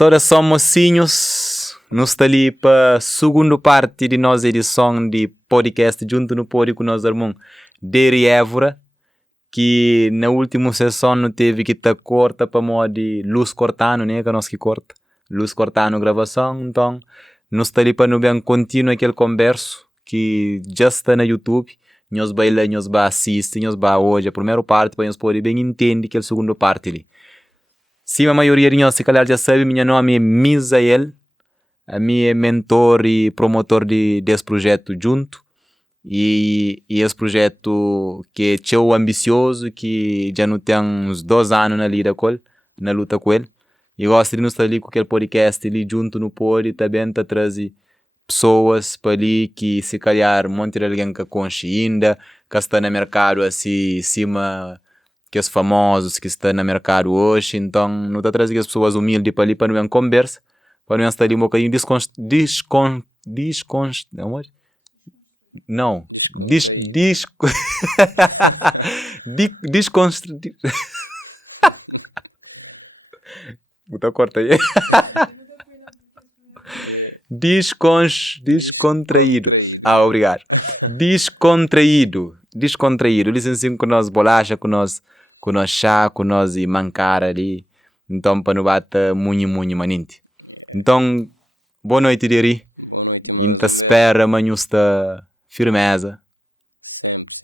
Saudação, mocinhos! Nós estamos ali para a segunda parte de nossa edição de podcast junto no pódio com nós irmãos Deri Évora, que na última sessão não teve que estar corta para modo de luz cortando, né? Que nós que corta. Luz cortando a gravação, então nós estamos ali para não bem continuar aquele converso que já está na YouTube. Nós baila, nós vai assistir, nós vai hoje a primeira parte para nós poder bem entender que é a segunda parte ali. Sim, a maioria de nós, se calhar já sabe, meu nome é Misael, a minha é mentor e promotor desse projeto junto, e esse projeto que é tão ambicioso, que já não tem uns 2 anos na luta com ele, e gosto de nos estar ali com aquele podcast ali junto no pódio, também está trazer pessoas para ali que se calhar monte de alguém que conche ainda, que está no mercado assim, cima... que os famosos que estão no mercado hoje, então não está trazendo as pessoas humildes para ali para não conversa, para não estar ali um bocadinho descontraído. Puta, corta aí. Descontraído. Ah, obrigado. Descontraído. Licencinho com nós bolacha, com nós chá, com nós e mancar ali. Então, para não bater muito, maninte. Yeah. Então, boa noite, Deri. Boa noite, mano. Então, espera, amanhã está firmeza. Sempre.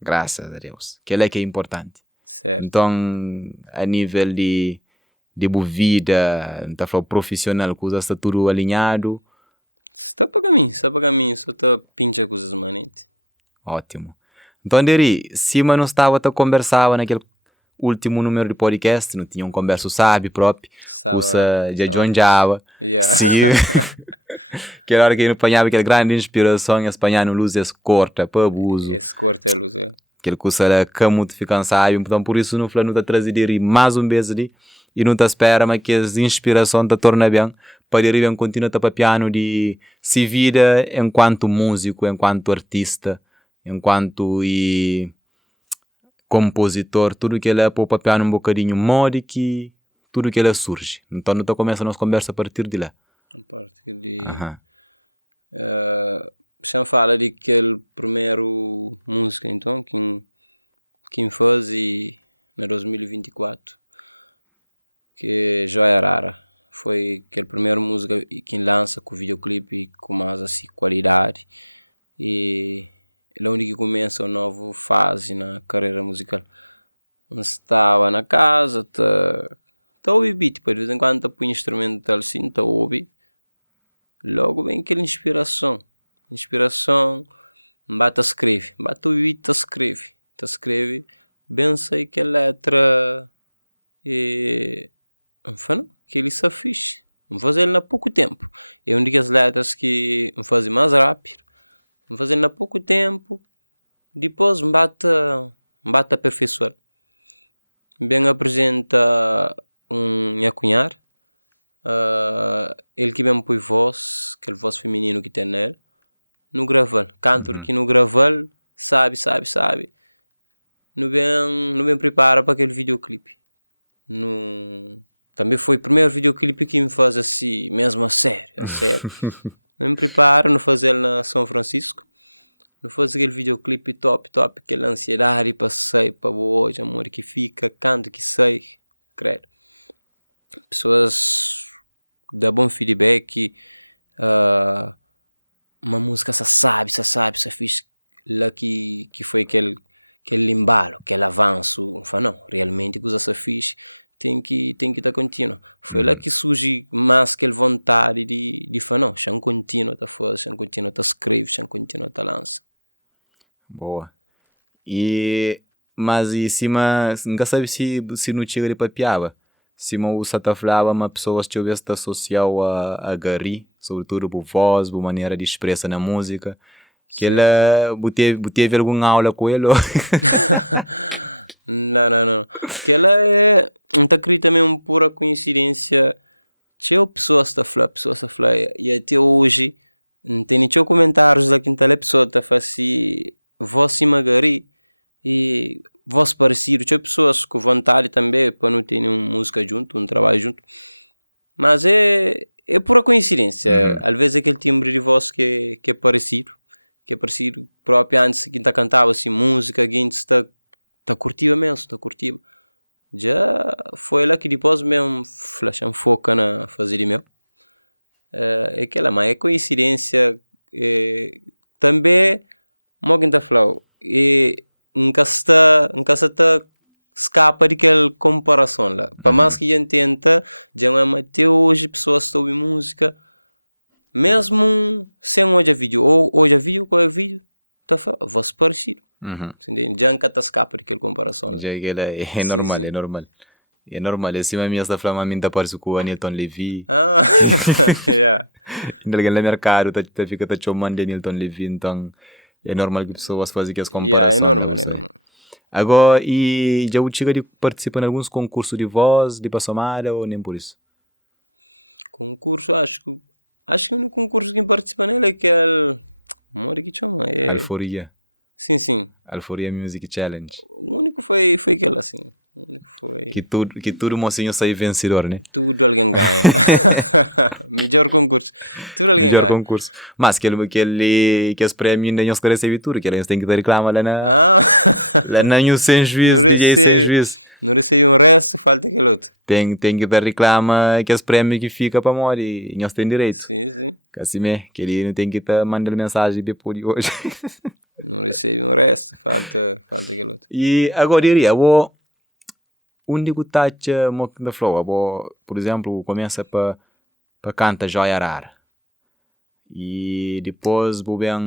Graças a Deus. Que é importante. Certo. Então, a nível de boa vida, está falando profissional, coisa está tudo alinhado. Está para caminho, só está pincha coisas, maninte. Ótimo. Então, Deri, se não estava a conversar naquele último número de podcast, não tinha conversa sábio próprio, já John Java, sim, que era hora que ele apanhava aquela grande inspiração em apanhar no luz esse corta, para abuso. Esse corta é luz, é. Aquele curso era como te ficar sábio, então por isso não está trazer Deri mais vez ali, e não te espera, mas que a inspiração te torna bem, para Deri bem continuar a piano de se vida enquanto músico, enquanto artista, enquanto compositor, tudo que ele é para o piano um bocadinho modo que tudo que ele surge. Então não começa a nossa conversa a partir de lá. A partir de... já fala de aquele primeiro música então que fez em 2024 que já é rara. Foi aquele primeiro música que lança com videoclipe com mais assim qualidade e é onde que começa uma nova fase na carreira musical. Estava na casa, tá ouvindo beat, de vez em quando tá põe instrumental assim, tá ouvindo. Logo vem aquela inspiração, bata escreve, bata o beat, tá escreve, bem sei que a letra que ele se fixe, vamos fazer ele na pouco tempo. É onde que as letras que vamos fazer mais rápido. Fazendo há pouco tempo, depois me bate aperfeiçoar. Bem apresenta minha cunhar, ele que bem põe voz, aquele voz feminino que tem nele, no gravar, cantor que no gravar, sabe, não bem prepara para aquele videoclipe. Também foi o primeiro videoclipe que me faz assim, mesmo a sério. Não me preparo, não fazer na São Francisco, não fazer aquele videoclipe top, aquela ansiedade para sair, para hoje, amor que fica, canto que sai, credo. Pessoas dão bom feedback, uma música se sabe, se fiz lá que foi aquele embalo, aquele avanço, não, realmente coisa se fiz. Tem que estar contínuo. Foi lá que surge mais aquela vontade de falar, não, já contínuo a fazer, já contínuo a escrever, já contínuo a lançar. Boa. Mas e cima, nunca sabe se não chega de papiava. Se o Sata falava, uma pessoa que talvez está associado a Gary, sobretudo por voz, por maneira de expressar na música. Que ele teve alguma aula com ele? Não. Que ela é acredito também uma pura coincidência. Tinha pessoas a falar e até hoje não tem nem comentários da quinta pessoa está assim, voz e magari e voz parecido. Tinha pessoas com vontade também para não ter nenhuma música junto, um trabalho junto. Mas é pura coincidência. Às vezes aquele timbre de voz que é parecido. Que é parecido. Próprio antes que está cantava assim música, que está curtindo mesmo, está curtindo. Já foi lá que depois mesmo flasham foca na fazer de meu. É aquela, mas é coincidência. Também, como que está falando, nunca está escapa daquela comparação lá. Para mais que a gente tenta, já não é até hoje pessoas estão ouvir música, mesmo sem hoje a vídeo, ou hoje a vídeo, qual é o vídeo, está falando, voz parecido. Já nunca está escapa daquela comparação lá. Já aquela é Sim, normal, sim. é normal. É normal, assim a minha está falando, a mim está parecendo com o Anilton Levy. Ah, yeah. Ainda no mercado, fica chamando de Anilton Levy, então é normal que pessoas fazem as comparações. Yeah, é normal, não é sei. normal. Agora, e já o chega de participar em alguns concursos de voz, de passomada, ou nem por isso? Concurso, acho que o único concurso que participa nele é aquele. Mori que chama? Alforia. Sim. Alforia Music Challenge. O único foi aquele assim. O único foi. Que tudo mocinho sai vencedor, né? Tudo alguém ganha. Melhor concurso. Tudo alguém Melhor ganha. concurso. Mas que os prémios ainda não se recebem tudo, que eles têm que dar reclama lá na. Ah, Lá na New Sem Juízo, Não DJ Sem recebe. Juízo. não recebi um resto, falta aquele outro. Tem que dar reclama que os prémios que fica para morrer. E nós temos direito. Sim. Assim mesmo, que ele não tem que estar mandando mensagem depois de hoje. Não recebi um resto, falta aquele outro. E agora diria, onde que está da flow? Por exemplo, começa para cantar Joia Rara. E depois vou bem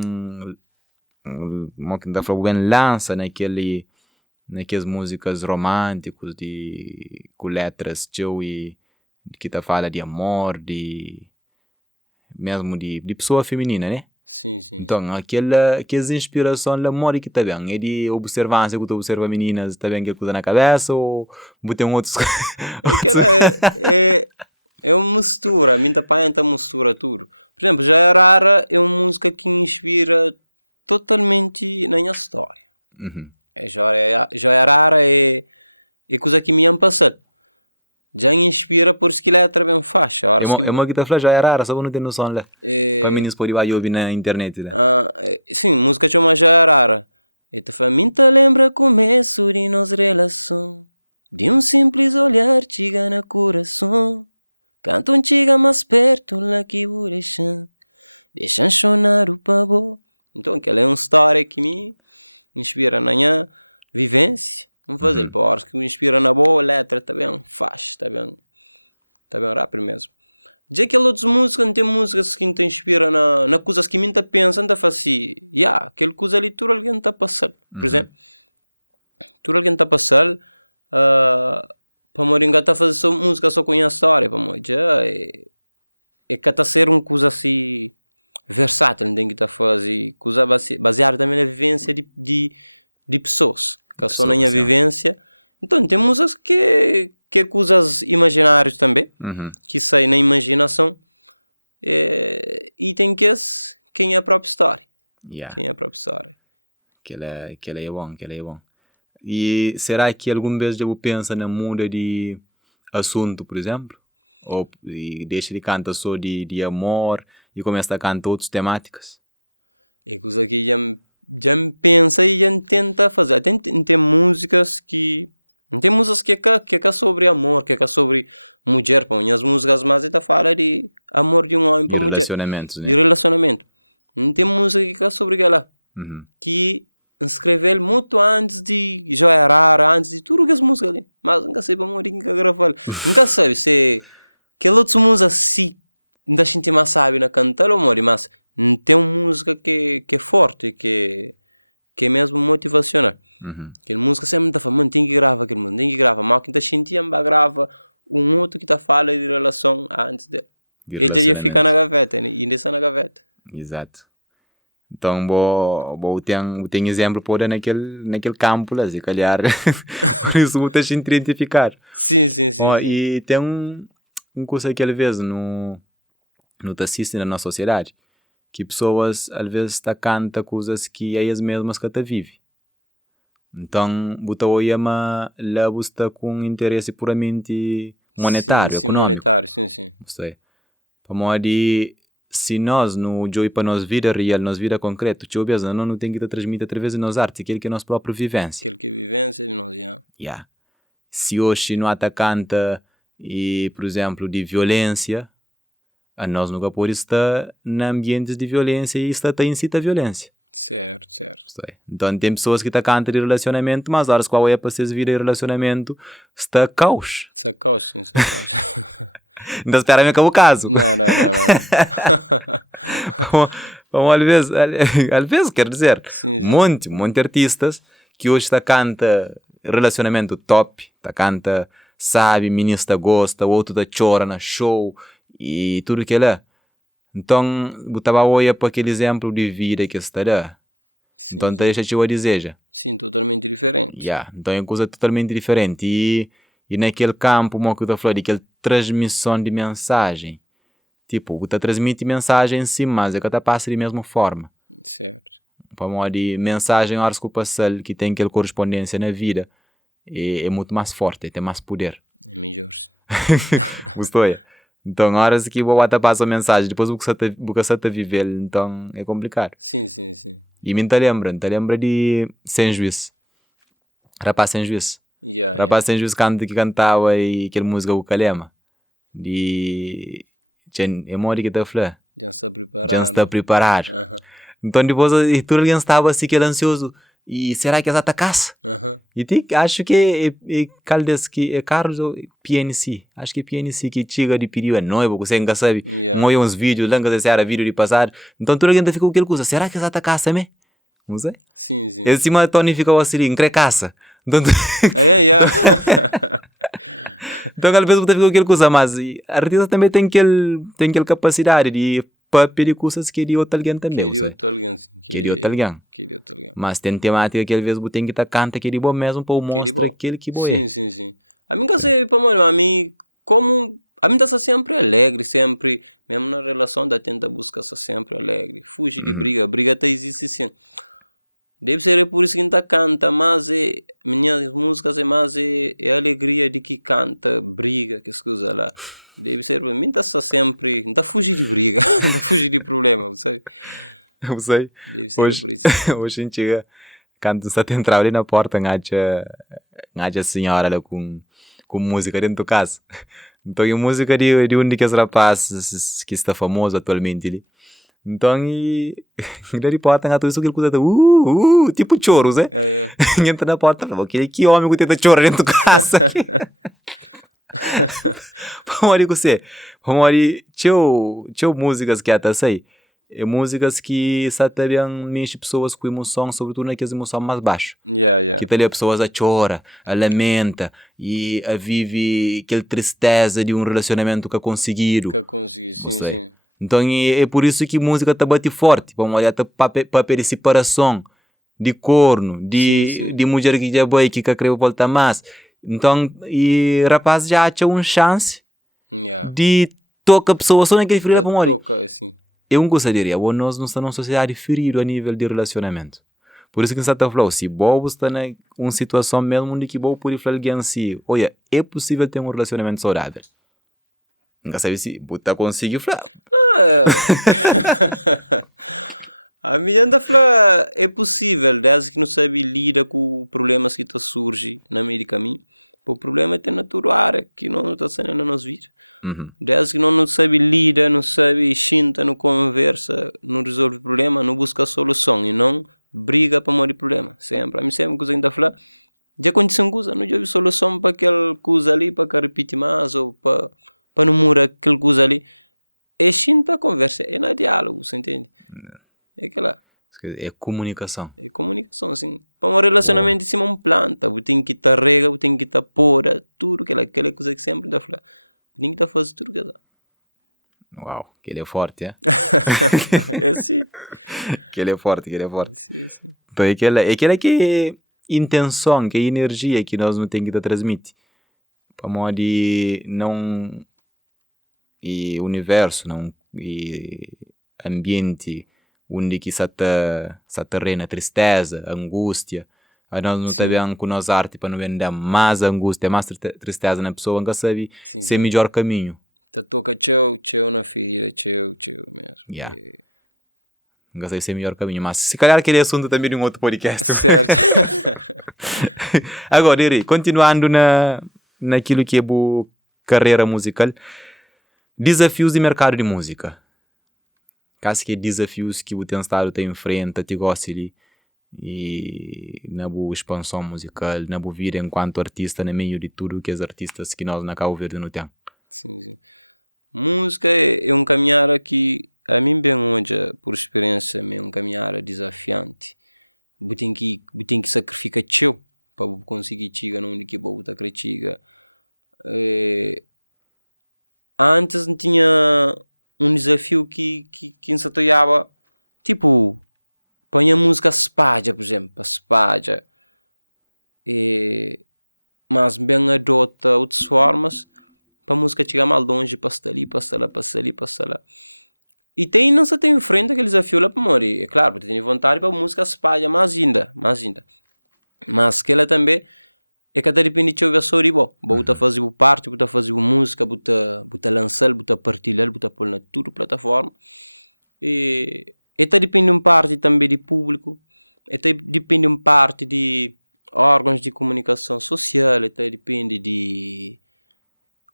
da flow bem lança naquelas músicas românticas com letras e que tá fala de amor, mesmo de pessoa feminina, né? Sim. Então, aquelas inspirações lá mora que tá bem. É de observância que tu observa meninas, tá bem que coisa na cabeça ou botem outros. Aquela é uma mistura, a minha pai então mistura tudo. Por exemplo, Já é Rara é uma música que inspira totalmente na minha história. Já é Rara é coisa que me passar. Já inspira por isso que letra bem faixa. É uma que tá falando já é rara, só que não tem noção lá. Para meninos podem ir ouvir na internet. Né? Sim, música chama Já é Rara. E te família lembra começo de nossa relação. De um simples olhar chega no coração. Canto chega mais perto lá que vou deixam chorar o pavor. Então, aquela é uma história que me inspira na minha vivência. Vamos fazer, porque que me inspira na boa letra, tá bem fácil, tá bem rápido mesmo. Já que outras músicas, não tem músicas que te inspiram na coisas que me tá pensando, tá assim, aquela coisa ali, tudo alguém tá passando. Por exemplo, tudo alguém tá passando, para moringa tá fazendo música só com a história, para moringa já é que tá ser uma coisa assim versátil, não tem que tá fazer coisa baseada também na vivência de pessoas, que só na minha vivência. Então tem músicas que é coisas imaginárias também, que saem na imaginação, e tem quem é a própria história. Quem é a própria história. Aquela é bom. E será que alguma vez eu penso na muda de assunto, por exemplo? Ou deixa de cantar só de amor e começa a cantar outras temáticas? É coisa que já me pensa e já tenta fazer. Tem músicas que... Tem músicas que é sobre amor, que é sobre mulher. Pô. E as músicas mais está fala de amor de um homem para mulher. Relacionamentos, né? De relacionamento. Não tem música que é sobre aquela. Que escreveu muito antes de Joia Rara, antes de tudo que as músicas ali. Mas nunca sei para morrer, nunca gravar. Nunca sabe se... Que outras músicas assim, ainda a gente mais sabe na cantar ou morrer, mas não tem uma música que é forte, que é mesmo motivacional. Aquela música sempre está falando, tem que gravar aquele música, tem que gravar. Mas quem está sentindo, grava um outro que está falando de relação antes dele. Ele já ia ficar na gaveta, e ainda está na gaveta. Exato. Então, tem exemplo por naquele campo lá, se calhar. Por isso, muita gente identificar. Sim. E tem um coisa que às vezes no assiste na nossa sociedade, que pessoas às vezes cantam coisas que é as mesmas que está vive. Então, você olha lá, você está com interesse puramente monetário, sim, econômico. monetário, sim. Sei. Para modo de, se nós não jogar para nós vida real, nós vida concreto, tio beleza, não tem que te transmitir através de nós arte, aquilo que é nossa própria vivência. Aquele que é vivência de nós, já. Yeah. Se hoje não atacanta e, por exemplo, de violência, a nós nunca pode estar em ambientes de violência e está a incitar a violência. Certo. Sei. Então tem pessoas que estão cantam de relacionamento, mas horas qual é para vocês virem relacionamento, está caos. Sacaus, sim, sacaus. Então espera me que é o caso. Não. Às vezes, quer dizer, Sim. monte de artistas que hoje está canta relacionamento top, está canta sabe, ministra gosta, o outro da chora na show e tudo que é. Então, botava olha para aquele exemplo de vida que estará. Sim, Então, deixa-te eu dizer já. Sim, totalmente diferente. Yeah. Então, é coisa totalmente diferente. E naquele campo, como eu estou falando, aquela transmissão de mensagem. Tipo, você transmite mensagem sim, mas é que está passa de mesma forma. Certo. Para modo de mensagem, horas que o passar que tem aquela correspondência na vida, é muito mais forte, tem mais poder. É melhor, sim. Gostou? Então, horas que o WhatsApp passa a mensagem, depois o que você está a viver, então é complicado. Sim. E me lembra de Sem Juízo. Rapaz Sem Juízo. Rapaz Sem Juízo que cantava e aquela música o Calema. De... É mori que está a falar. Já está preparado. Já está preparado. Aham. Então depois tudo alguém estava assim que ansioso. E será que eles atacassem? E acho que é Caldes que é Carlos ou PNC. Acho que é PNC que chega de período é noivo, você nunca sabe. Moia uns vídeos, lembra se era vídeo de passar. Então toda a gente ficou com aquela coisa. Será que eles atacassem, né? Não sei. Sim. E cima Tony ficou assim, encrecaça. Então, então às vezes você ficou com aquela coisa, mas a artista também tem aquela capacidade de pedir coisas que de outro alguém também. Que de outro alguém, sim. Que de outro alguém. Mas tem temática que às vezes você tem que estar canta que de bom mesmo para mostrar aquele que bom é. Sim. A mim que para mim, a mim como a mim está sempre alegre, sempre, mesmo na relação da tenta buscar sempre alegre. Fugir de briga tá existe sim. Deve ser por isso que ainda canta, mas minhas músicas é mais a alegria de que canta, briga, que se usa lá. Deve ser, para mim está sempre, não fugir de briga, não fugir de problema, sabe? Eu sei. Deve ser Hoje, por isso. Hoje a gente chega, quando você está entrando ali na porta, ngaja a senhora lá com música dentro do casa. Então, a música de um daqueles rapazes que está famoso atualmente ali. Então, e de porta, nga tudo isso que ele tipo choros, né? Entra na porta, fala, que homem que tenta chorar dentro de casa. Vamos ali com você. Vamos ali, tinha músicas que até sei. É músicas que sabiam mexer pessoas com emoção, sobretudo naquelas emoções mais baixas. Que tá ali a pessoas a chora, a lamenta e a vive aquela tristeza de um relacionamento que conseguiram. Sim. Então é por isso que música tá bate forte. Vamos olhar para de separação, de corno, de mulher que já boi que quer voltar mais. Então, e rapaz já acha uma chance de tocar pessoas só naquele frio para morrer. Eu não gostaria, nós não estamos numa sociedade ferida a nível de relacionamento. Por isso que você está falando, se Bobo está numa situação mesmo onde que Bobo pode falar alguém assim, olha, é possível ter um relacionamento saudável. Nunca sabe se você conseguiu falar. A minha anda falar, é possível, desde que não sabe lidar com problemas que surgem na meio do caminho. O problema é natural, que não está sendo na nossa vida. Desde que não sabe lidar, não sabe xinta, não conversa, não resolve o problema, não busca solução e não briga para morrer problema. Sempre. A mim sempre que ainda falar, já aconteceu uma coisa, não houve solução para aquela coisa ali, para que repetir mais ou para não mudar aquela coisa ali. É xinta a conversa, é na diálogo, você entende? É aquela. É comunicação. É comunicação, sim. Para um relacionamento em cima uma planta, você tem que estar rega, você tem que estar pôra, tudo aquela coisa que sempre dá falar. Você tem que estar fazendo tudo que dá. Uau, que ele é forte, é? É sim. Que ele é forte. Sim. Então é aquela que é intenção, que é energia que nós não temos que transmitir. Para modo de não... E universo, não... E ambiente... onde que se terrena tristeza, angústia, A nós não está bem com nós arte para não vender mais angústia, mais tristeza na pessoa, nunca sabe ser melhor caminho. Tá toca tchau na ferida, tchau mesmo. Yeah. Nunca sabe ser melhor caminho, mas se calhar aquele assunto também em um outro podcast. Certo. Agora, Iri, continuando naquilo que é boa carreira musical, desafios de mercado de música. Caso que desafios que o teu estado tem em frente, te gosta ali, e na boa expansão musical, na boa vida enquanto artista, no meio de tudo que os artistas que nós na Cabo Verde não temos. Sim. Música é um caminhar que, a mim bem hoje, por experiência, é um caminhar desafiante. Você tem que sacrificar teu para conseguir chegar onde que você quer chegar. Antes não tinha um desafio que se atoiava, tipo, põe a música espalha, por exemplo, espalha. Mas bem adota outras formas para a música chegar mais longe, passa ali. E não só tem em frente aquele desafio lá para morrer. É claro, tem vontade para a música espalha mais ainda. Mas que ela também é que depende de você sobre bom. Você fazer parte, você fazer música, você lançar, você partilhar, você pôr na toda plataforma. E depende parte também de público. Depende parte de órgãos de comunicação social. Depende de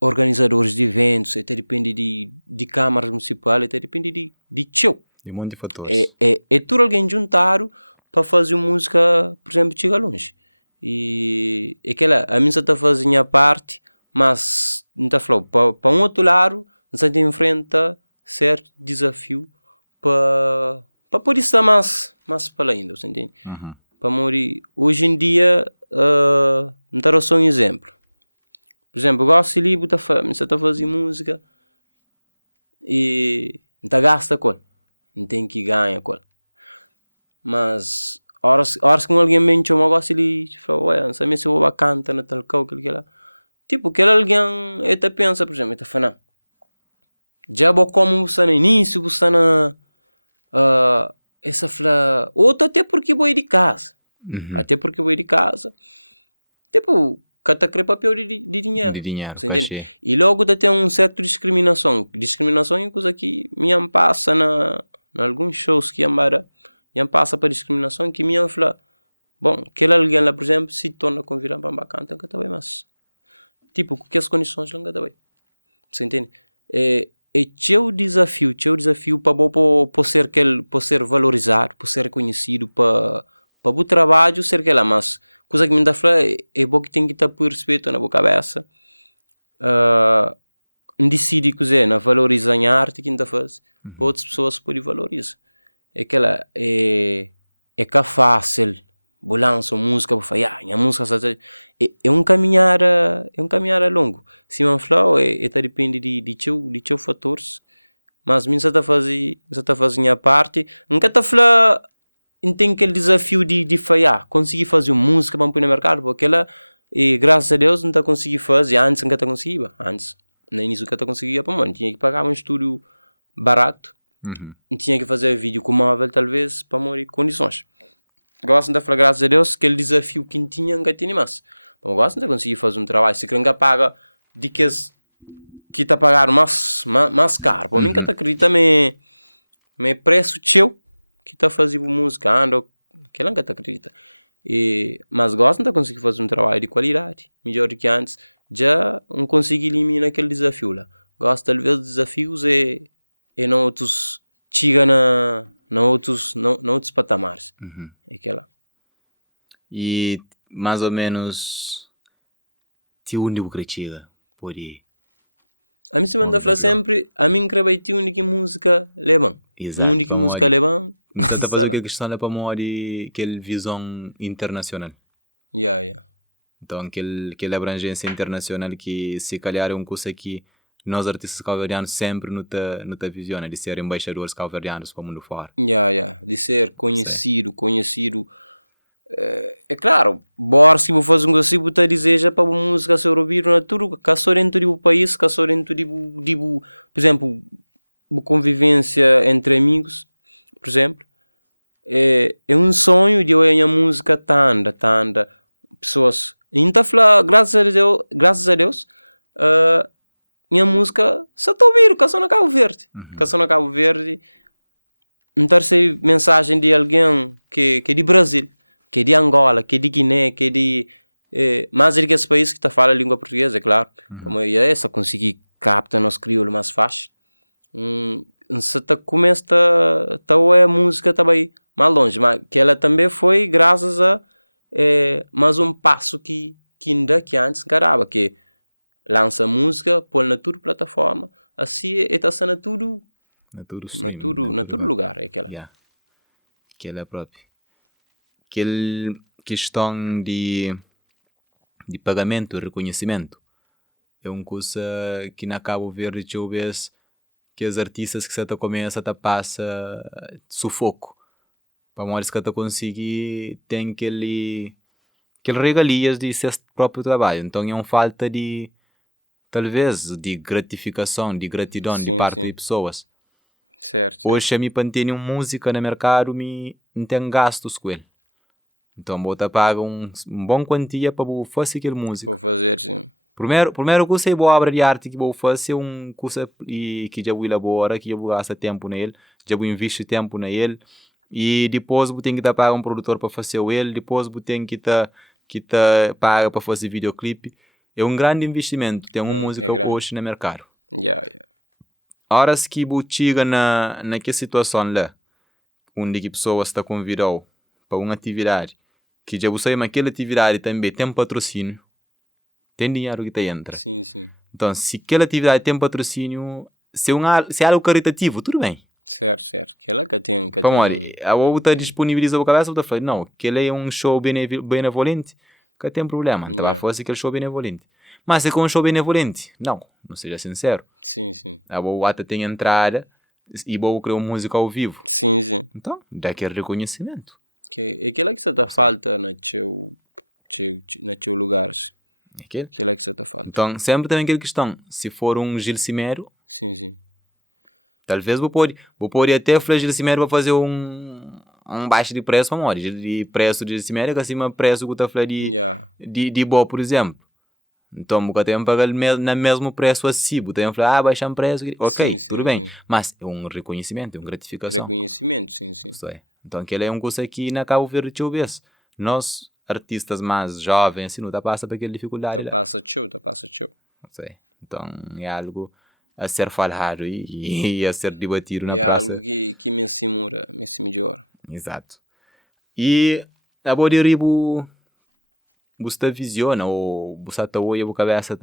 organizadores de eventos, depende de câmaras municipais, depende de teu. De um monte de fatores. É tudo alguém juntado para fazer música, por exemplo, chegar longe. E aquela, a mim só está fazendo a parte, mas não está falando, para um outro lado, você enfrenta certo desafio para poder estar mais para lá ainda, você entende? Uhum. Para morrer, hoje em dia, não está só um exemplo. Por exemplo, eu gosto de você está fazendo música e não está gasta com não tem que ganhar com. Mas horas que alguém me chama, eu gosto de falar, ué, não sabe se eu vou cantar na tal coisa, aquele lá. Tipo, aquele alguém, ele pensa, por exemplo, ele fala, não, já vou como você no início, você na essa fala, outro até porque vou ir de casa. Uhum. Até porque vou ir de casa. Tipo, cada quer papel de dinheiro. De dinheiro, você entende? E logo tem um certo discriminação. Discriminação é coisa que me passa na alguns shows que me passa para discriminação que me fala, bom, aquele alguém lá, por exemplo, se torna convidado para bacana, tem que estar bem, mas tipo, que as condições não estão bem. Você entende? É teu desafio para ser valorizado, para ser reconhecido, para o trabalho ser aquela, mas coisa que me dá falar é bom que tem que estar por respeito na boa cabeça, decide cozer, na valorizar a arte que ainda faz, para outras pessoas poderem valorizar. É aquela, é que é fácil, lança música para falar, a música é um caminhar longo. Se me falar, depende de teu fatores, mas mim já está fazendo a parte, nunca está falar, tem aquele desafio de falhar, conseguir fazer música para pôr no mercado, porque ela, graças a Deus, não está conseguindo fazer, antes nunca está conseguindo, no início nunca está conseguindo, tinha que pagar um estúdio barato, tinha que fazer vídeo com móvel, talvez, para morrer condições. Gosto de falar, graças a Deus, aquele desafio que tinha, nunca tinha mais. Mas gosto de conseguir fazer um trabalho, se nunca paga de que está a pagar mais caro, para mim que acredita me preço teu, que está fazendo música, que ela nunca acredita. Mas gosto de conseguir fazer um trabalho de qualidade, melhor do que antes, já não consigo eliminar aquele desafio lá. Gosto, talvez, dos desafios não outros chega na outros patamares. É aquela. E mais ou menos te onde o chega por aí. A mim se manda falar sempre, a mim crê te única música alemã. Exato. Única música alemã. Então está fazendo aquela questão para morrer aquela visão internacional. Yeah. Então aquela abrangência internacional que se calhar é um curso que nós artistas cabo-verdianos sempre não tá visiona, de ser embaixadores cabo-verdianos para o mundo fora. De ser conhecido. É claro, bora se vou fazer um coisa assim, vou dizer já para a música ser ouvida na tudo, que só dentro do país, que só dentro por exemplo, convivência entre amigos, por exemplo, é um sonho de ouvir a música tanda, pessoas, ainda fala, graças a Deus, minha música só está a ouvir, canção na Cabo Verde, canção na Cabo Verde, não recebe mensagem de alguém que é de Brasil, que é de Angola, que é de Guiné, que é de mais de que esse país que está falando a língua portuguesa, é claro, como é só conseguir captar nosso crioulo mais fácil. Se tá começa a música também mais longe, mas que ela também foi graças a mais um passo que ainda que antes encarava, que lança música, põe na tudo plataforma, assim está sendo tudo Na todo lugar, é aquela. Yeah. Aquela própria. Aquela questão de pagamento, reconhecimento, é uma coisa que na Cabo Verde eu vejo que os artistas que você começa a passa sufoco. Para mais que você conseguir, tem aquele regalias de seu próprio trabalho. Então é uma falta de, talvez, de gratificação, de gratidão de parte de pessoas. Certo. Hoje, a mim, para ter uma música no mercado, não tem gastos com ele. Então, vou te pagar um bom quantia para fazer aquela música. Vou fazer, sim. Primeiro curso é boa obra de arte que vou fazer, um curso que já vou elaborar, que já vou gastar tempo nele, já vou investir tempo nele, e depois vou ter que pagar um produtor para fazer ele, depois vou ter que pagar para fazer videoclipe. É um grande investimento, tem uma música hoje no mercado. Yeah. Horas que vou chegar naquela situação lá, onde que pessoas está convidado para uma atividade, que já você aquela atividade também tem patrocínio, tem dinheiro que entra. Sim. Então, se aquela atividade tem patrocínio, se é algo caritativo, tudo bem. Certo. Aquela que tem. A outra disponibiliza a cabeça, a outra fala, não, aquele é um show benevolente, que tem problema. Então, vai fazer aquele show benevolente. Mas se é um show benevolente, não seja sincero. Sim. A boa tem entrada e vou criar uma música ao vivo. Sim. Então, dá aquele reconhecimento. É aquela que você está falta no teu lugar. Aquela que você está falta. Então, sempre tem aquela questão. Se for um Gil Cimero, sim. Talvez vou pôr até o Gil Cimero para fazer um baixo de preço, amor. De preço de Gil Cimero, que acima preço que está falando de boa, por exemplo. Então, você tem que pagar no mesmo preço assim. Você tem que falar, baixar o preço. Ok, tudo bem. Mas é um reconhecimento, é uma gratificação. Reconhecimento, sim. Então, aquele é um coisa que na Cabo Verde eu vejo. Nós, artistas mais jovens, assim, não passa por aquela dificuldade. Tá passa show. Então, é algo a ser falado e a ser debatido na praça. É algo que me simula de hora. Exato. E a Bodiribo, você visiona ou você está olhando a sua cabeça,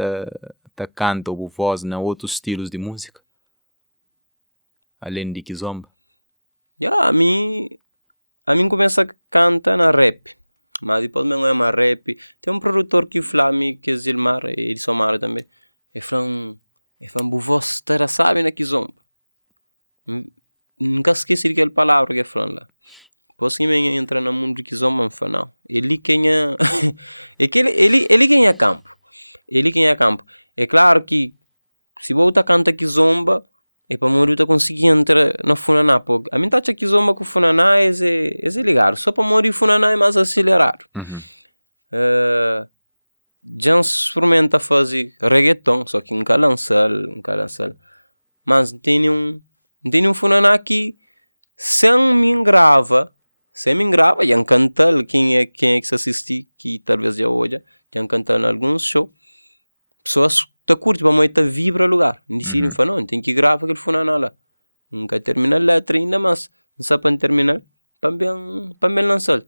tá canta ou voz na outros estilos de música? Além de kizomba? A mim começa a cantar na rap. Mas depois não é mais rap. Tem um produtor que fala que é Zilmar, ele somar também. Ele fala voz sabe na kizomba. Nunca esqueci aquela palavra que ele fala lá. Depois que me entra no mundo de kizomba, eu falo, não. Ele ganha ele ganha campo. É claro que se você canta kizomba, é para morrer tu conseguir entrar na funaná. Porque a mim tá kizomba com funaná é ligado. Só para morrer funaná é mais acelerado. Já se experimenta fazer reggaeton, só que nunca lançar. Mas tem um funaná que sem me grava, já canta quem é que se assiste, que talvez já hoje, já canta em alguns shows, pessoas tá curte, para mim tá vibra lugar, decidem falar, não, tem que gravar aquele funaná lá, nunca termina a letra ainda, mas não sabe para terminar, para bem lançar.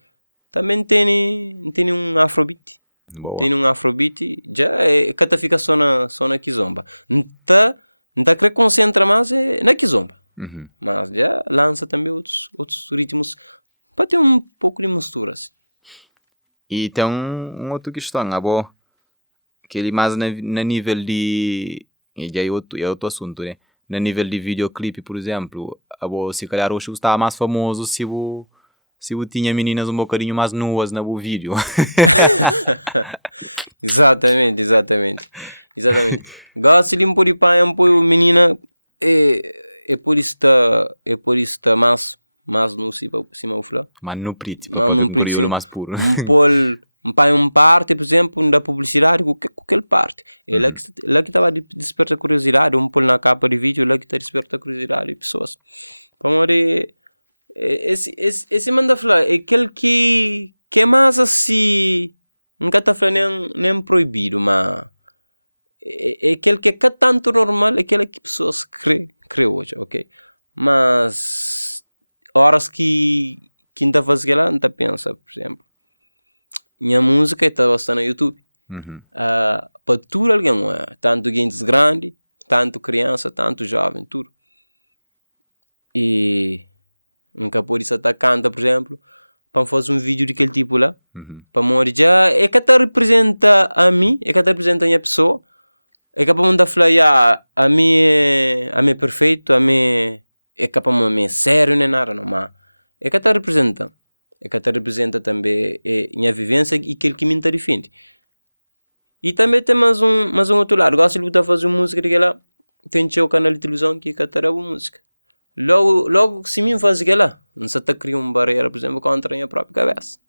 Também tem um afrobeat. Boa. Tem um afrobeat, já é que fica só na kizomba. Não tá querer concentra mais na kizomba. Mas já lança também outros ritmos para ter um pouco de mistura. Assim. E tem um outro questão, que ele mais na nível de... Já é outro assunto, né? Na nível de videoclipe, por exemplo, se calhar hoje estava mais famoso se eu tinha meninas um bocadinho mais nuas no vídeo. Exatamente. Gosto de limpar e menina é por isso mais mas no cima o flá. Mas no preto, Mas no preto, sim. mais puro. Um parte, por exemplo, da publicidade com aquele parte. Ele que estava desperta curiosidade, pôr na capa de vídeo, ele que está desperta curiosidade de pessoas. Para morrer, esse manda falar, é aquele que é mais assim, nunca está falando nem proibido, mas é aquele que é tanto normal, é aquele que pessoas crê hoje, ok? Mas horas que quem está fazendo lá, não está pensa, por exemplo. Minha música está bastante no YouTube. Para tudo alguém, tanto gente grande, tanto criança, tanto jovem, tudo. E nunca pode estar canta, por exemplo, para fazer um vídeo daquele tipo lá. Para morrer já, é que até representa a mim, é que até representa a minha pessoa. É que para mandar falar, a mim é perfeito, a mim é que para mim é sério, nem nada, não, mas é que até representa. É que até representa também a minha vivência e aquele que me está defende. E também tem mais um outro lado. Gosto de fazer música daquela. Tem o canal de televisão que até é música. Logo se me faz aquela, não se está criando uma barreira, por exemplo, contra a minha própria cabeça.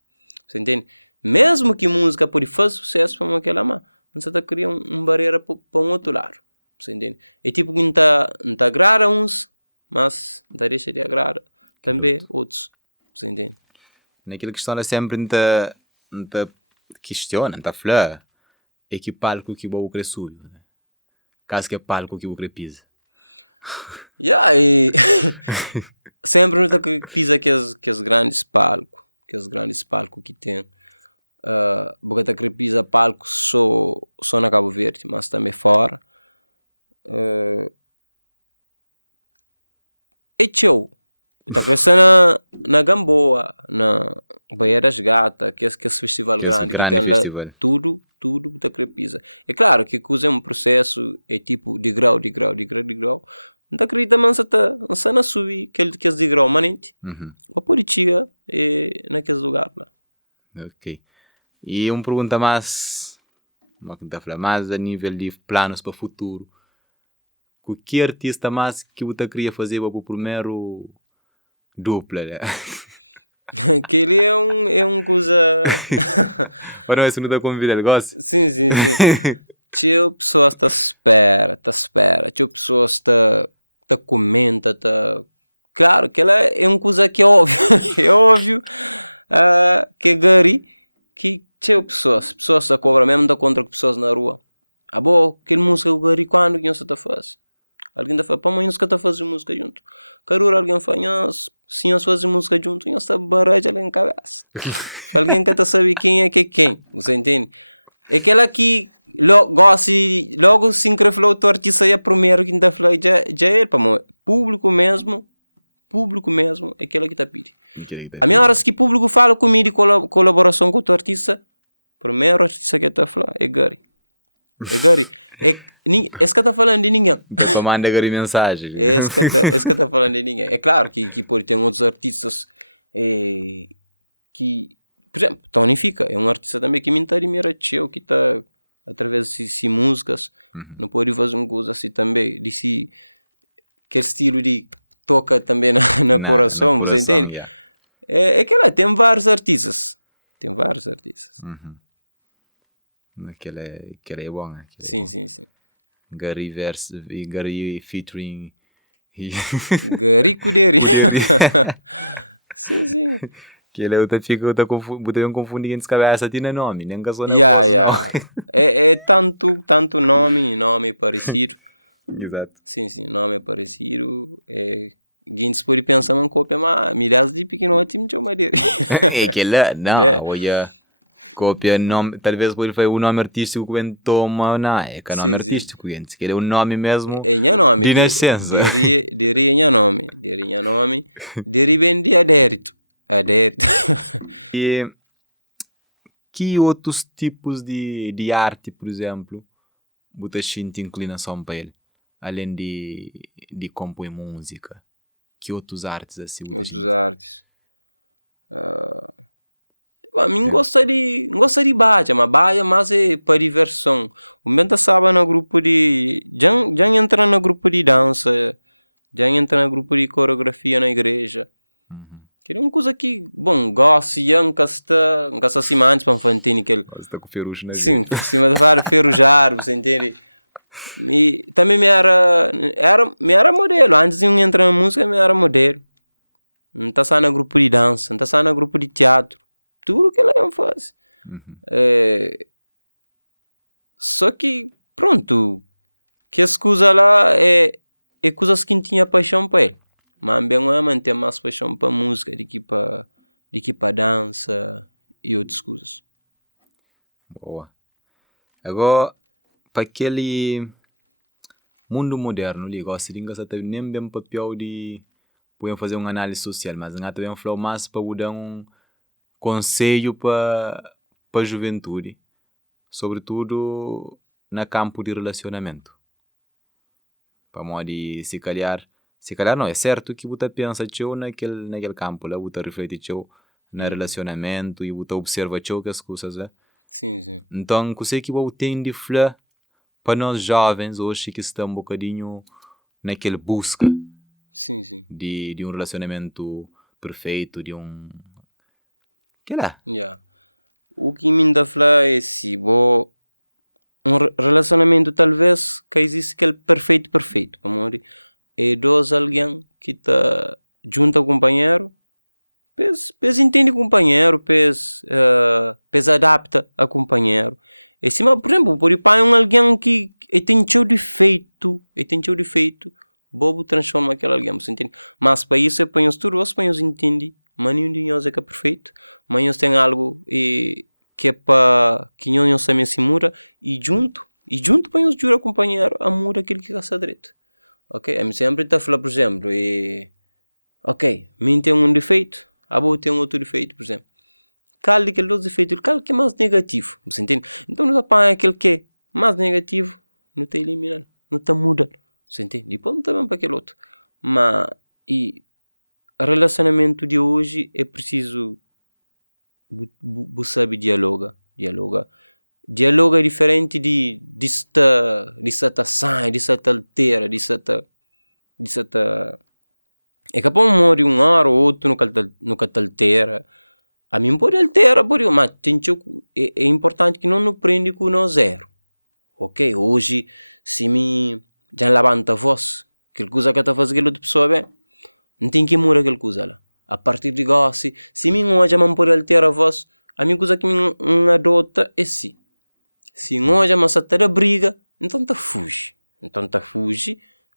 Você entende? Mesmo que música pode fazer sucesso para aquela, mas não se está criando uma barreira para um outro lado. Você entende? É tipo que não está agrada uns, mas não deixa de agradar também outros. Você entende? Naquela questão é sempre não questiona, não fala é que palco que vou querer subir, né? Caso que é palco que vou querer pisa. E sempre não pisa que os grandes palcos, que tem. Porque tá querer pisa palco só na Cabo Verde, mas também fora. É show. Está crescendo na Gamboa, na Baía das Gatas, que é esse festival grande que tem lá, tudo está crepisa. É claro que é um processo, é tipo de grau. Não acredita, mas está na subir, que é de grau manente, a política é naqueles lugares lá. Ok. E uma pergunta mais a nível de planos para o futuro. Que artista mais que você queria fazer para o primeiro dupla, né? Aquele é um coisa. Para não, se não está convidado, ele gosta? Sim. Tinha pessoas que espera. Tinha pessoas que comenta, Claro que ela é uma coisa que é óbvio. É óbvio que é gari que tinha pessoas que cobram mesmo, não contra pessoas na rua. Aquele música o gari quando que você está fazendo? Alguém está falando, para mim, nós está fazendo música junto. Carur, alguém fala, se nós fazemos música junto, nós está barragem ali em cabeça. Alguém que está saber quem é quem. Você entende? É aquela que logo se inscreveu o artista é o primeiro que está falando, já é para mim. Público mesmo, é aquela que está pedindo. A minha hora que público fala comigo de colaboração com o artista, primeiro artista que está falando é Gary. Esse que está falando de ninguém. Então manda Gary mensagem. Esse que está falando de ninguém. É claro que pode ter outros artistas que, por exemplo, Tony Fica é um artista também que me admira, que está através de músicas, não pode fazer uma coisa assim também, de si, aquele estilo de toca também na coração, você entende? Yeah. É que lá tem vários artistas. Aquele é bom, né? Sim. Gary versus Gary featuring Gary Kuderi. Sim. Que ele fica confundindo entre cabeça, tem nome, nem gasou na é tanto nome parecido. Exato. Sim, nome parecido. Guinness pode pensar em cópia, mas milhares de pequenotes me chamam dele. É que ele, não, olha, cópia, nome, talvez pode fazer o nome artístico que ele toma, não, é que é nome artístico, que ele é o nome mesmo. É minha nome. De nascença. Diria minha nome. Diria bem de adérito. E que outros tipos de arte, por exemplo, você sente inclinação para ele? Além de compor música. Que outros artes assim? Outros artes. A mim gosta de baia, mas baia mais é para diversão. O momento sabe no grupo de... Já entra no grupo de dança. Já entra no grupo de coreografia na igreja. Que é uma coisa que, bom, gosto e nunca está assim antes para fantir aquele. Está com ferrugem na vida. Sim, por cima de vários ferrujar, você entende? E também me era modelo. Antes de eu entrar na música, me era modelo. Não está só no grupo de dança, não está só no grupo de teatro. Tudo que ela faz. Só que, pronto, que as coisas lá é coisas que não tinha paixão para ele. Mas bem não é manter mais paixão para música do que para dança e outras coisas. Boa. Agora, para aquele mundo moderno, ali, gosto de engraçar nem bem papel de podemos fazer uma análise social, mas não também falar mais para dar um conselho para a juventude, sobretudo na campo de relacionamento. Para modo de se calhar não, é certo que você pensa naquele campo lá, você reflete no relacionamento e você observa que as coisas lá. Sim, sim. Então, o que eu tenho de falar para nós jovens hoje que estão um bocadinho naquele busca sim, sim. de um relacionamento perfeito, de um... que lá? Yeah. O que me dá falar é se um relacionamento talvez que existe aquele perfeito, amor. É dois alguém que está junto ao companheiro, pes entende o companheiro, pes adapta ao companheiro. E cima, por exemplo, por exemplo, alguém que tem seu defeito, bobo transforma aquele alguém, você entende? Mas para isso, os espanhóis entendem, mas nenhum de nós é que é perfeito, mas nós tem algo que é para que nós também se muda e junto para nós jura companheiro, amor aquele que caça direito. Ok? Eu sempre estou a falar, por exemplo, ok, mim tem um defeito, a boa tem um outro defeito, por exemplo. Qual daquele outro defeito, qual que é mais negativo, você entende? Então não apanha aquele que é mais negativo, não te elimina, não te muda, você entende? Depois não está bem para aquele outro. Mas, e relacionamento de hoje é preciso saber dialogar. Dialoga é diferente de sai, de altera, é capaz de morrer um hora ou outro no que altera. A mim pode alterar, mas é importante que não prende com o zero. Ok, hoje, se me já levanta a voz, aquela coisa que está fazendo outra pessoa bem, não tem que mudar aquela coisa lá. A partir de agora, se me hoje não pode alterar a voz, a minha coisa que me adota é sim. Se hoje mas até a briga, então tá fuge.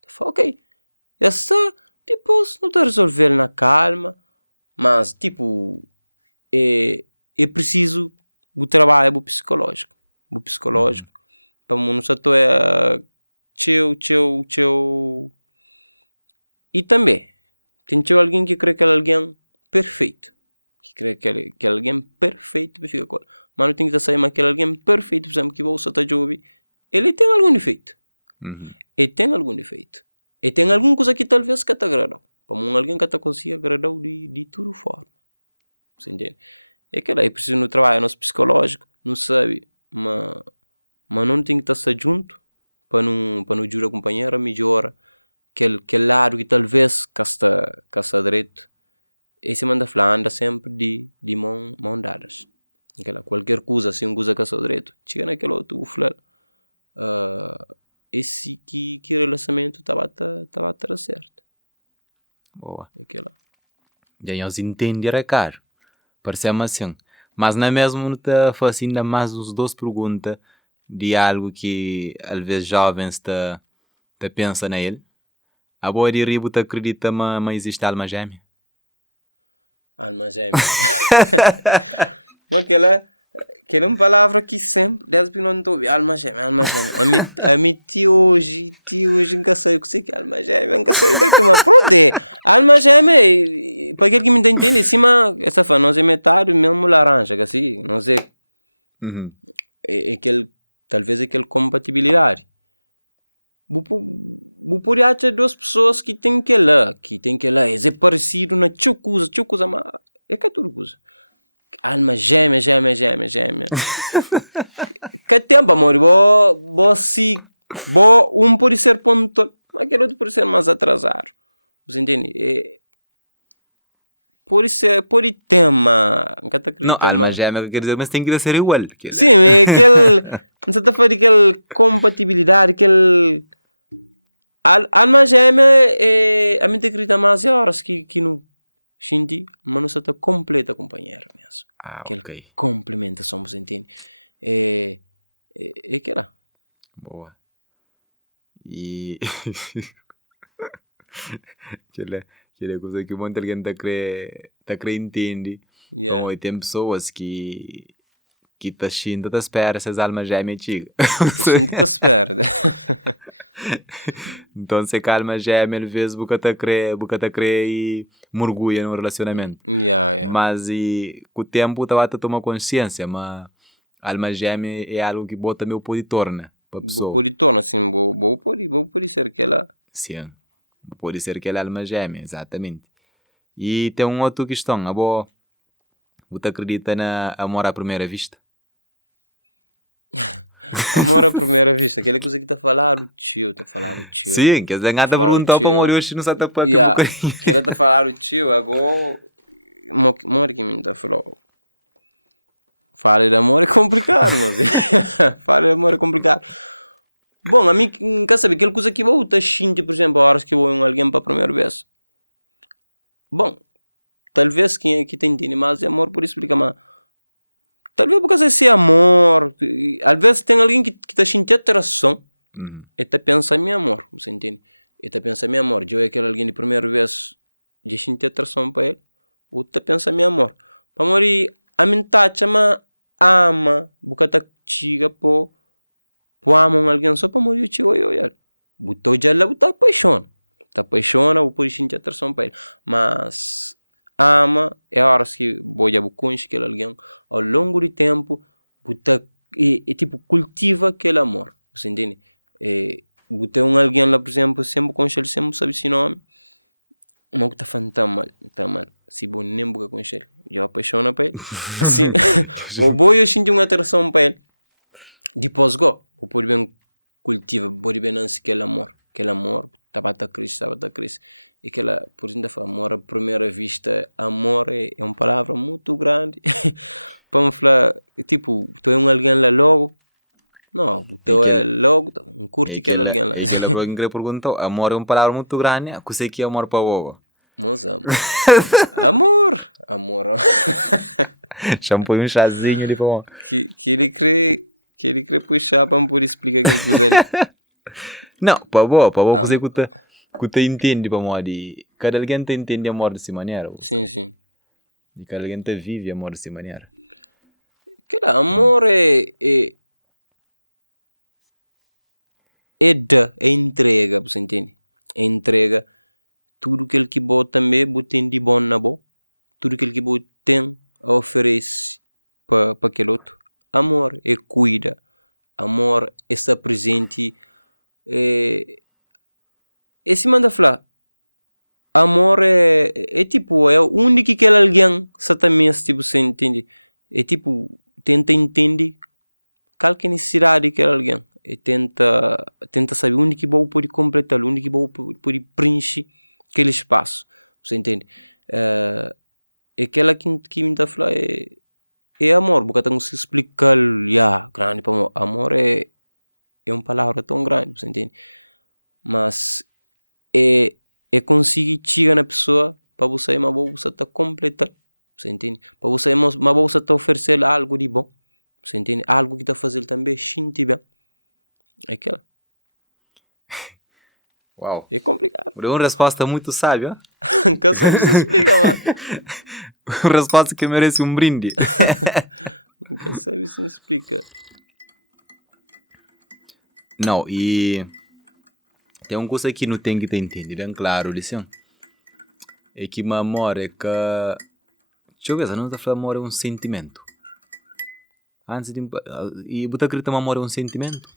Fala, ok, já está, depois não está a resolver na calma, mas tipo, é preciso o trabalho psicológico. Para não só teu. E também, tem alguém que crê que é alguém perfeito. Que crê que é alguém perfeito, mas não tem que sair, mas aquele alguém perfeito, por exemplo, que você está a ouvir, ele tem algum defeito. Ele tem algum defeito. Ele tem alguma coisa que talvez que te agradou. Como alguém que te consiga agradar de toda forma. Você entende? É que é preciso no trabalho nosso psicológico, não sabe, mas não tem que estar junto para não jurar companheiro, melhora aquele lado que talvez que está direito. Esse manda falar, anda sempre de mão dadas. Qualquer coisa, assim, uma coisa que está direito, chega naquele outro, vou falar. Esse que relacionamento estava a dar certo. Boa. Aquela. Já nós entender caro. Parece-me assim. Mas não é mesmo não te faz ainda mais uns duas perguntas de algo que às vezes jovens te pensa nele. A boa de ribo te acredita mas existe alma gêmea? Alma gêmea. Mas aquela é uma palavra que sempre, desde que não estou ouvindo, alma gêmea. A mim, hoje, nunca sei o que é alma gêmea, nunca sei o que é, mas pronto, alma gêmea, para aquele que me entende, cima, essa fã, nós é metade mesmo laranja, que assim, não sei, talvez aquele compatibilidade. Vou poder achar duas pessoas que tem que lá, é parecido na chucusa, mas é que é tudo coisa. Alma gêmea. Que tempo, amor? Um pode ser pontual, aquele outro pode ser mais atrasado. Você entende? por isso é por i tema. Nunca te Não, acredita, alma mano. gêmea, quer dizer, mas tem que ser igual. Sim, é aquele. Não se tá falando daquela compatibilidade, aquele. Alma gêmea é. A mente acredita mais é horas que não senti, mas não se tá completa companheiro mesmo. Ah, Aquele ok. complementa, somos entende. É que lá. Boa. E... aquela coisa que muita gente tá querer entende. Yeah. Como tem pessoas que tá chindo, tá espera essas almas gêmeas chega. Sinto que espera. Então se calma gêmea, às vezes, boca tá querer e mergulha no relacionamento. Yeah. Mas e, com o tempo tava a tomar consciência, mas alma gêmea é algo que bota meu pode torna para Vou pessoa. por torno assim, vou por ser que ela. Sim. Pode ser que ela é alma gêmea, exatamente. E tem uma outra questão, você acredita na amor à primeira vista? Amor à primeira vista, aquela coisa que tá falando, tio, Sim, quer dizer, nada Falaram perguntou para tio. amor hoje não sabe para Yeah. Que ela tá falando, tio, agora. Mora que me tá falando. Fala de amor é complicado, mas. Fala de amor é complicado. Bom, a mim, quer saber, aquela coisa que vou estar xinte, por exemplo, a horas que vou em alguém para a primeira vez. Bom, talvez quem é que tem entende mais é amor, por isso explica mais. Talvez por causa desse amor. Às vezes tem alguém que tá sentindo atração. E tá pensando em amor, você entende? E tá pensando em amor. Eu é aquele alguém de primeira vez de sentir atração para ele. Ou tá pensando em amor. Para morrer, a mim tá chama ama. Porque tá chiga po amam alguém só para morrer o chico e olhar. Botou já lá, botou apaixona. Tá apaixona, ou por sentir atração para ele. Mas ama é a hora que boia bucunche aquele alguém ao longo do tempo. Botar tipo cultiva aquele amor, você entende? Botei alguém lá, por exemplo, sempre com ele, sempre sabe esse nome. Não que tá falando tá mal. Se bom nem boca com ele, eu apaixono para ele. Assim, o boi eu sinto uma atração para ele. Depois go, o pode bem cultiva, pode bem não se aquele amor, tabata cris. E aquela, por exemplo, amor à primeira vista, amor é uma palavra muito grande. Para me falar, tipo, tu é alguém lá logo. Não, o teu é logo, um curte aquele alguém lá. Aquela alguém que perguntou, amor é uma palavra muito grande, que sei que é amor para o Mas amor. Shampoo um chazinho ali para que ele crê puxar para me poder explicar aquele coisa ali. Não, para você que te entende para amor de cada alguém te entende amor dessa maneira. Sim. E cada alguém te vive amor dessa maneira. Aquela amor é entrega, você entende? É entrega. Tudo que ele que bota também, botem de bom na boa. Tudo que ele que bota tem a oferece para aquele outro. Amor é cuida. Amor é estar presente. Se manda falar. Amor é tipo, é o único que alguém exatamente, tipo, você entende? É tipo, tenta entender qualquer necessidade que alguém. E tenta saber onde que vou poder completar, onde que vou poder preencher aquele espaço. Você entende? É aquela que me está falando é amor, porque eu não sei explicar, grande para amor. Amor é uma palavra tão grande, você entende? Mas é conseguir chegar na pessoa para você, uma bolsa está completar, você entende? Para você, uma bolsa está oferecer algo de bom, você entende? Algo que está fazendo também sentir bem. É aquela. Uau. É complicado. É uma resposta muito sábia. Nunca sei se explica, mano. Uma resposta que merece um brinde. Nunca sei se explica. Não, e tem uma coisa que não tem que ter entendido, é claro, lição. É que o amor é que... Deixa eu ver, não está falando amor é um sentimento. Antes de... E você acredita que amor é um sentimento?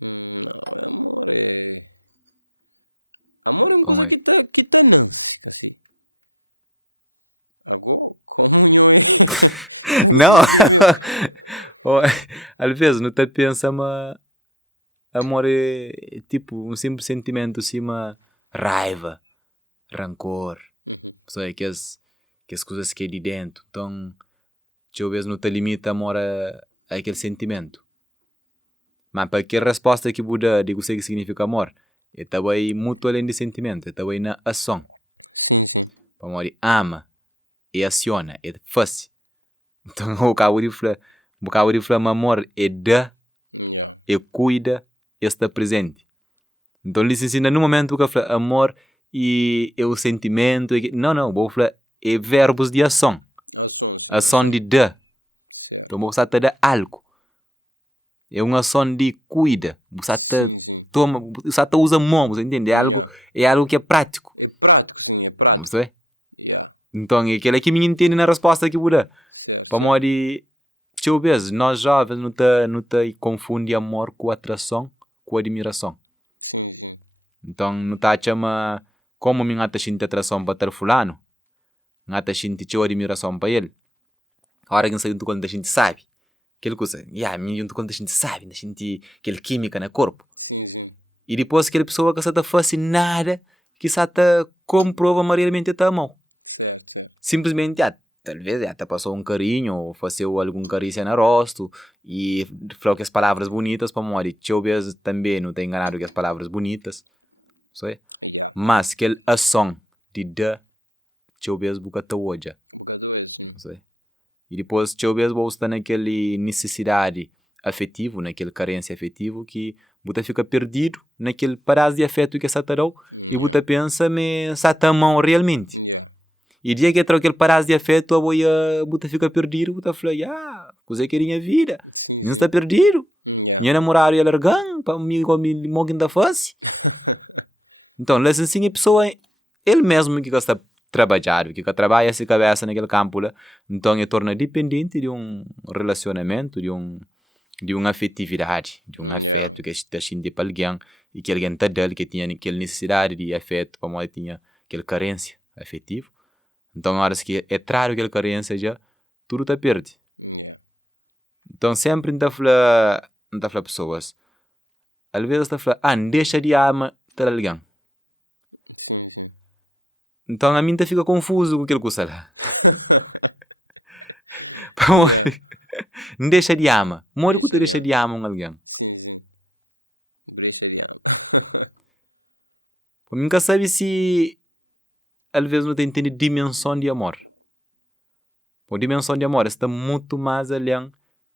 Não, amor é... Amor é uma coisa que tá nance, assim. Agora, comunhão é... Não. Às vezes não te pensa, mas... Amor é tipo um simples sentimento, assim, uma raiva, rancor. Pessoal, que as coisas que é de dentro. Então, eu vezes não te limita amor a aquele sentimento. Mas para que a resposta que Buda digo sei que significa amor, é também muito além de sentimento, é também na ação. Sim, sim. Para amor ama, e aciona, é fácil. Então, o cabo de falar amor é dá, Yeah. é cuida, é está presente. Então, ele se ensina no momento que fala amor e é o sentimento. Não, vou falar é verbos de ação. Ação, sim. Ação de dá. Certo. Então, você está dando algo. É uma ação de cuida. Você Sim. toma, você usa mão, você entende? É algo que é prático. É prático, sim, é prático. Você? Yeah. Então, é aquele que me entende na resposta que eu dou. Certo. Para modo de... Deixa eu ver, nós jovens não te confunde amor com atração, com admiração. Sim. Então, não está chama como me ngata shinti atração para ter fulano, ngata shinti teu admiração para ele. A hora que não sei quando a gente sabe, aquele coisa, mim junto quando a gente sabe, a gente aquele química no corpo. Sim. E depois aquela pessoa que está fascinada, que está comprova materialmente está mal. Certo. Simplesmente, talvez até passou um carinho ou fazeu algum carícia no rosto e falou que as palavras bonitas para morrer. Eu vezes também não tenho enganado que as palavras bonitas. Sabe? Yeah. Mas que a ação de dar, eu vezes bocata hoje. Bocado é, sim. E depois eu vezes vou estar naquela necessidade afetivo, naquela carência afetivo que você fica perdido naquele parás de afeto que você deu e você pensa, mas você está mal realmente. Yeah. E dia que entra aquele parás de afeto, você fica perdido, você fala, coisa que era vida. Sim. Não está perdido. Yeah. Minha namorada ia largar para me morrer da face. Então, assim, a pessoa, ele mesmo que está trabalhando, que trabalha essa cabeça naquele campo, lá, então ele torna dependente de um relacionamento, de uma afetividade, de um afeto que está sentindo para alguém e que alguém está dele, que tinha aquela necessidade de afeto, como ele tinha aquela carência afetiva. Então, na hora que é raro aquela carência já, tudo está perdido. Yeah. Então, sempre não está falando pessoas. Às vezes está falando, deixa de amar tal alguém. Sim. Então, a mim fica confuso com aquilo que eu sei lá. Não deixa de amar. Moro que deixa de amar alguém. Sim. Deixa de amar. Para mim, nunca sabe se às vezes não tem entendido dimensão de amor. A dimensão de amor está muito mais além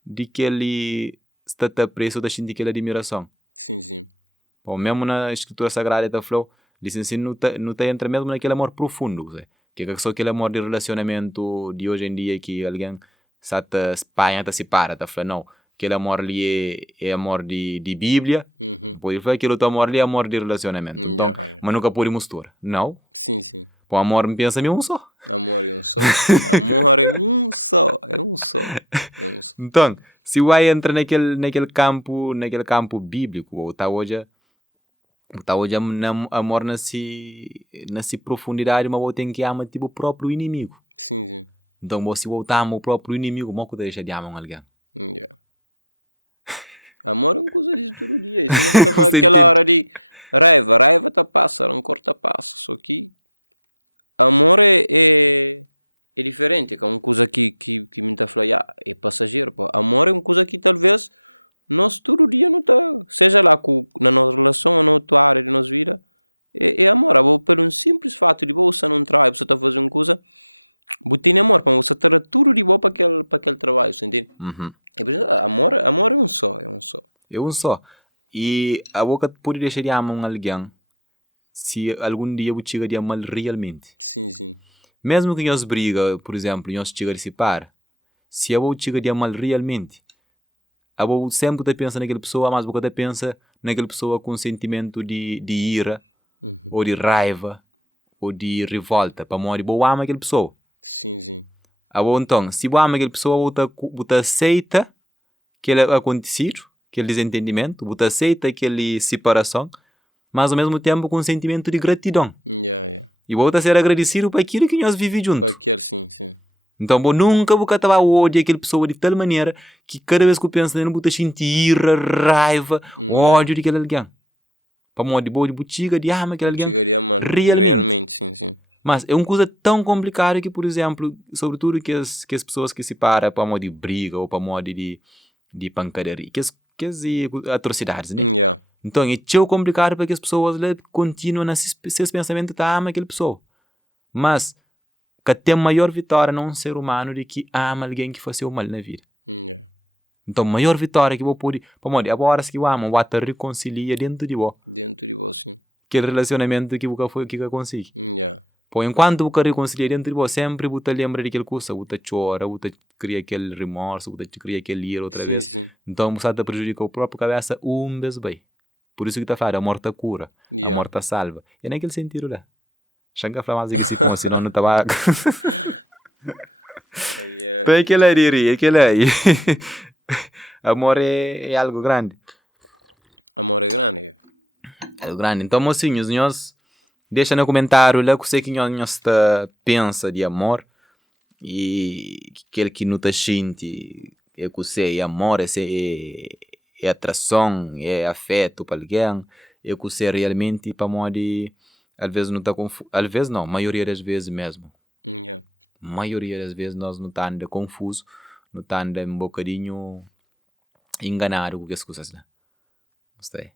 de que ele está preso da gente aquela admiração. Sim. Bom, mesmo na escritura sagrada está falou, diz assim, não tá entra mesmo naquele amor profundo, sabe? Que é só aquele amor de relacionamento de hoje em dia que alguém está se para, tá falando, não, aquele amor ali é amor de Bíblia, pode falar aquele outro amor ali é amor de relacionamento. Então, mas nunca pode misturar. Não? Sim. O amor me pensa um só. Amor é um só. Amor é um só. Então, se vai entrar naquele campo bíblico, ou está hoje amor nessa profundidade, mas eu tenho que amar tipo o próprio inimigo. Sim. Então, se voltar a amar o próprio inimigo, como que deixa de amar alguém? Yeah. Amor é uma coisa de todo dia. Isso não estava aquela hora de raiva tá passa, rancor tá passa. Só que amor é diferente, é uma coisa que me está falando, é passageiro. Pô. Amor é uma coisa que talvez nós todo dia não está, seja lá na nossa relação ou na outra área de nossa vida, é amor. Pelo um simples fato de você não trabalhar, você está fazendo uma coisa, você tem amor, para você ter tudo de bom para aquele trabalho, você entende? Amor é um só. E a boca pode deixar de amar alguém se algum dia você chega de amar realmente. Sim. Mesmo que nós briga, por exemplo, nós chega de se par, se a boca chega de amar realmente, a boca sempre te pensa naquela pessoa, mas a boca te pensa naquela pessoa com sentimento de ira, ou de raiva, ou de revolta, para morrer, boa ama aquela pessoa. Sim. Então, se boa ama aquela pessoa, você aceita aquele acontecido, aquele desentendimento, você aceita aquela separação, mas ao mesmo tempo com um sentimento de gratidão. Yeah. E volta a ser agradecido por aquilo que nós vivemos juntos. Para aquele, sim. Então, nunca vou catar o ódio daquela pessoa de tal maneira que cada vez que eu penso nele, vou sentir ira, raiva, ódio daquele alguém. Para morrer de boa de botiga, de ama aquele alguém. Realmente, sim. Mas é uma coisa tão complicada que, por exemplo, sobretudo que as pessoas que se param para modo de briga ou para modo de pancadaria, que as atrocidades, né? Yeah. Então é tão complicado para que as pessoas lá continuem nesses pensamentos que ama aquela pessoa. Mas que tem maior vitória num ser humano de que ama alguém que faz o mal na vida. Yeah. Então, maior vitória que vou poder, para modo, agora que eu amo, o te reconcilia dentro de você. Dentro de você. Aquele relacionamento que você foi que consigo. Yeah. Pô, enquanto você reconcilia dentro de você, sempre você lembra daquela coisa, você chora, você cria aquele remorso, você cria aquele ira outra Sim, vez. sim. Então, você está prejudica o próprio cabeça vez bem. Por isso que está falando, a morte cura, a Yeah. morte salva. E é naquele sentido lá. Chega a falar mais assim, como senão não estava... Então, aquele aí, aquele aí. Amor é algo grande. Amor é grande. É algo grande. Então, mocinhos, nós deixa no comentário lá que sei que nós pensa de amor e aquele que não está sente é que sei, amor é atração, é afeto para alguém, é que sei realmente para modo de às vezes não está confuso, às vezes não, maioria das vezes mesmo. Yeah. Maioria das vezes nós não está ainda confuso, não está ainda um bocadinho enganado com as coisas, né? Não sei.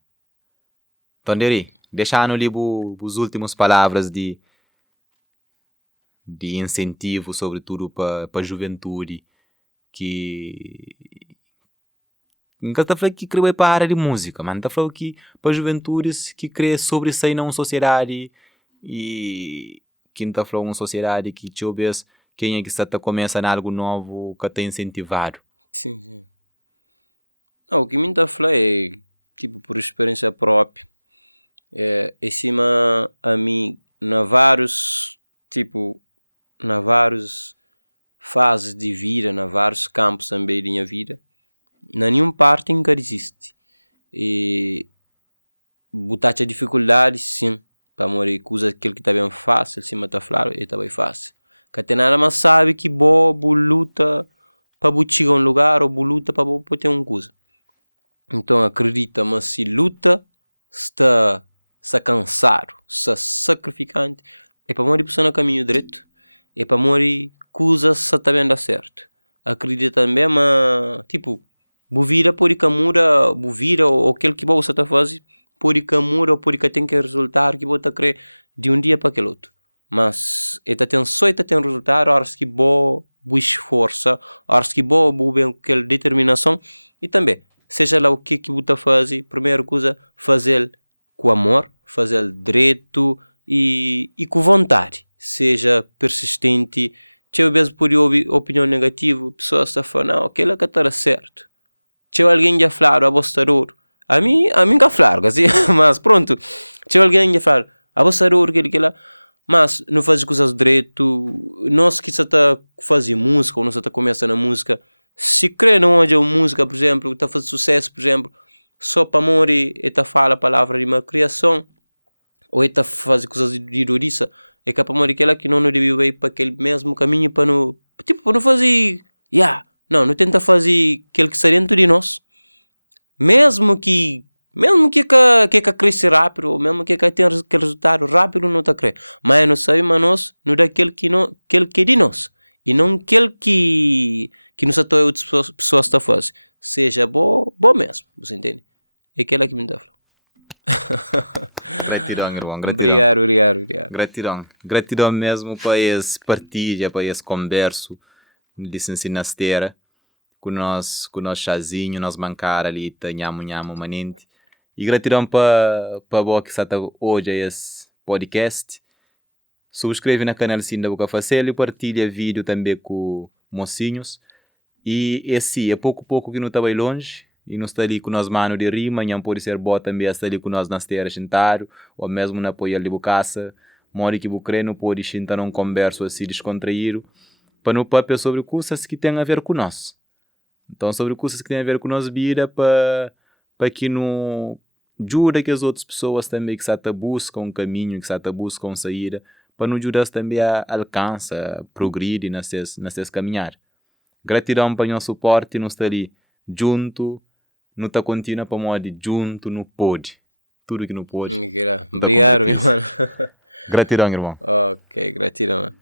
Então, Deri, deixando ali as últimas palavras de incentivo, sobretudo para a juventude, que nunca está falando que queria para a área de música, mas está falando que para a juventude que quer sobressair na sociedade e que não está falando uma sociedade que talvez quem é que está começando algo novo que está incentivado. Sim, sim. O que me está falando é, tipo, por experiência própria, em cima a mim, na vários, tipo, na várias fases de vida, na vários campos também da minha vida, na nenhuma parte nunca existe. E botar a dificuldade, sim, para morrer, coisa aquilo que está bem fácil, cima está claro, e está bem fácil. Que até nada mais sabe que bobo luta para chegar a um lugar ou luta para ter uma coisa. Então acredita, mas se luta, está cansado, está sacrificante, é para morrer pessoa no caminho direito, é para morrer coisas que está bem dar certo. Acredita também, mas tipo, bovira por camura, bovira ou aquele que você está fazendo, por camura ou por que tem que resultar que você querer de um dia para aquele outro. Mas está tem só tem resultado, horas que boa esforça, horas que boa bem aquela determinação e também seja lá o que você faz, primeira coisa, fazer com amor, fazer direito e com vontade. Seja persistente. Se eu mesmo por opinião negativa, a pessoa está falando, não, aquilo é que está certo. Se alguém já falar, abostador, a mim já falaram, assim, mas pronto. Se alguém já falar, abostador, aquilo lá, mas não faz coisas direito, nós que está fazendo música, ou nós está começando a música, se crê não haja uma música, por exemplo, que está fazendo sucesso, por exemplo, só para morrer, e está falando a palavra de uma criação, ou está fazendo coisas de duriça, é que para morrer aquela que não deve ir para aquele mesmo caminho para não, tipo, para não fazer, não tenta fazer aquele que está dentro de nós, mesmo que cresce rápido, ou mesmo que tem aquele resultado rápido, não está a crer. Mas não sabemos nós, não dá aquele que é de nós. E não aquele que nos atuais outras pessoas estão fazendo. Seja bom mesmo, você entende? É aquela que me dá. Gratidão, irmão. Gratidão. Obrigado. Gratidão mesmo para esse partilha, para esse converso de se ensinar com nós chazinho, nós mancar ali, tanhamo manente. E gratidão para você que está hoje a esse podcast. Subscreve na canal Sim da Boca Facel e partilha vídeo também com mocinhos. E esse é pouco que não está bem longe. E não está ali com nós mano de rima, não pode ser bom também estar ali com nós nas terras sentado, ou mesmo na apoio de bocaça. Mori que você não pode sentar num converso assim descontraído, para não papel sobre coisas que têm a ver com nós. Então, sobre coisas que têm a ver com nós vida, para que não ajuda que as outras pessoas também que se buscam um caminho, que se buscam saída, para não ajudar também a alcançar, a progredir nessas caminhar. Gratidão para o nosso suporte, não está ali junto, não está contínua para modo junto, não pode. Tudo que não pode. Obrigado, meu mano. Gratidão, irmão. Ok, gratidão.